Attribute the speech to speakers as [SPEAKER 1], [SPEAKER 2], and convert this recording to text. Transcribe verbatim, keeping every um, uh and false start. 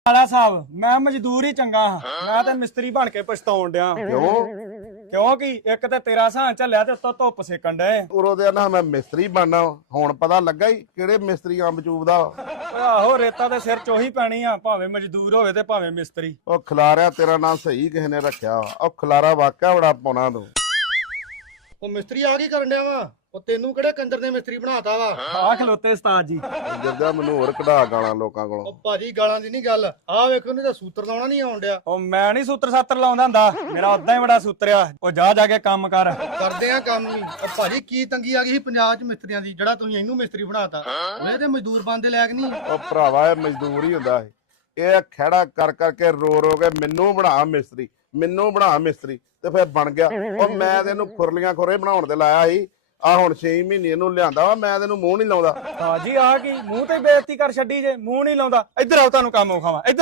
[SPEAKER 1] ਆਲਾ ਸਾਹਿਬ ਮੈਂ ਮਜ਼ਦੂਰ ਹੀ ਚੰਗਾ ਹਾਂ ਮੈਂ ਤੇ ਮਿਸਤਰੀ ਬਣ ਕੇ ਪਛਤਾਉਣ ਡਿਆ
[SPEAKER 2] ਕਿਉਂ
[SPEAKER 1] ਕਿਉਂਕਿ ਇੱਕ ਤੇ ਤੇਰਾ ਸਾਂ ਝੱਲਿਆ ਤੇ ਉੱਤੋਂ ਧੁੱਪ ਸੇਕਣ ਡਏ
[SPEAKER 2] ਉਰੋਂ ਦੇ ਨਾ ਮੈਂ ਮਿਸਤਰੀ ਬਣਨਾ ਹੁਣ ਪਤਾ ਲੱਗਾ ਹੀ ਕਿਹੜੇ ਮਿਸਤਰੀ ਅੰਬ ਚੂਬਦਾ
[SPEAKER 1] ਓਏ ਆਹੋ ਰੇਤਾ ਦੇ ਸਿਰ ਚ ਉਹੀ ਪੈਣੀ ਆ ਭਾਵੇਂ ਮਜ਼ਦੂਰ ਹੋਵੇ ਤੇ ਭਾਵੇਂ ਮਿਸਤਰੀ
[SPEAKER 2] ਉਹ ਖਿਲਾਰਿਆ ਤੇਰਾ ਨਾਂ ਸਹੀ ਕਿਸੇ ਨੇ ਰੱਖਿਆ ਵਾ। ਉਹ ਖਿਲਾਰਾ ਵਾਕਿਆ ਬੜਾ ਪਾਉਣਾ ਤੂੰ
[SPEAKER 3] ਉਹ ਮਿਸਤਰੀ ਆ ਕੀ ਕਰਨ ਡਿਆ ਵਾ ਉਹ ਤੈਨੂੰ ਕਿਹੜੇ ਕੰਜਰ ਨੇ ਮਿਸਤਰੀ ਬਣਾਤਾ ਵਾ
[SPEAKER 1] ਆ ਖਲੋਤੇ ਉਸਤਾਦ ਜੀ
[SPEAKER 2] ਜਿੱਦਾਂ ਮੈਨੂੰ ਹੋਰ ਕਢਾ ਗਾਲਾਂ ਲੋਕਾਂ ਕੋਲੋਂ
[SPEAKER 3] ਉਹ ਭਾਜੀ ਗਾਲਾਂ ਦੀ ਨਹੀਂ ਗੱਲ ਆਹ ਵੇਖੋ ਨਹੀਂ ਤਾਂ ਸੂਤਰ ਲਾਉਣਾ ਨਹੀਂ ਆਉਣ ਡਿਆ
[SPEAKER 1] ਉਹ ਮੈਂ ਨਹੀਂ ਸੂਤਰ ਸਾਤਰ ਲਾਉਂਦਾ ਹੁੰਦਾ ਮੇਰਾ ਉਦਾਂ ਹੀ ਬੜਾ ਸੂਤਰਿਆ ਉਹ ਜਾ ਜਾ ਕੇ ਕੰਮ ਕਰ
[SPEAKER 3] ਕਰਦੇ ਆ ਕੰਮ ਵੀ ਉਹ ਭਾਜੀ ਕੀ ਤੰਗੀ ਆ ਗਈ ਸੀ ਪੰਜਾਬ 'ਚ ਮਿਸਤਰੀਆਂ ਦੀ ਜਿਹੜਾ ਤੁਸੀਂ ਇਹਨੂੰ ਮਿਸਤਰੀ ਬਣਾਤਾ ਉਹਨੇ ਤੇ ਮਜ਼ਦੂਰ ਬੰਦੇ ਲਾਇਕ ਨਹੀਂ
[SPEAKER 2] ਉਹ ਭਰਾਵਾ ਇਹ ਮਜ਼ਦੂਰ ਹੀ ਹੁੰਦਾ ਇਹ ਇਹ ਖੜਾ ਕਰ ਕਰਕੇ ਰੋ ਰੋ ਕੇ ਮੈਨੂੰ ਬਣਾ ਮਿਸਤਰੀ ਮੈਨੂੰ ਬਣਾ ਮਿਸਤਰੀ ਤੇ ਫਿਰ ਬਣ ਗਿਆ ਉਹ ਮੈਂ ਤੈਨੂੰ ਖੁਰਲੀਆਂ ਖੁਰੇ ਬਣਾਉਣ ਤੇ ਲਾਇਆ ਸੀ ਆ ਹੁਣ ਛੇ ਮਹੀਨੇ ਇਹਨੂੰ ਲਿਆਂਦਾ ਵਾ ਮੈਂ ਤੈਨੂੰ ਮੂੰਹ ਨਹੀਂ ਲਾਉਂਦਾ
[SPEAKER 1] ਹਾਂ ਜੀ ਆ ਕੀ ਮੂੰਹ ਤੇ ਬੇਇੱਜ਼ਤੀ ਕਰ ਛੱਡੀ ਜੇ ਮੂੰਹ ਨਹੀਂ ਲਾਉਂਦਾ ਇੱਧਰ ਆਓ ਤੁਹਾਨੂੰ ਕੰਮ ਵਿਖਾਵਾਂ ਇੱਧਰ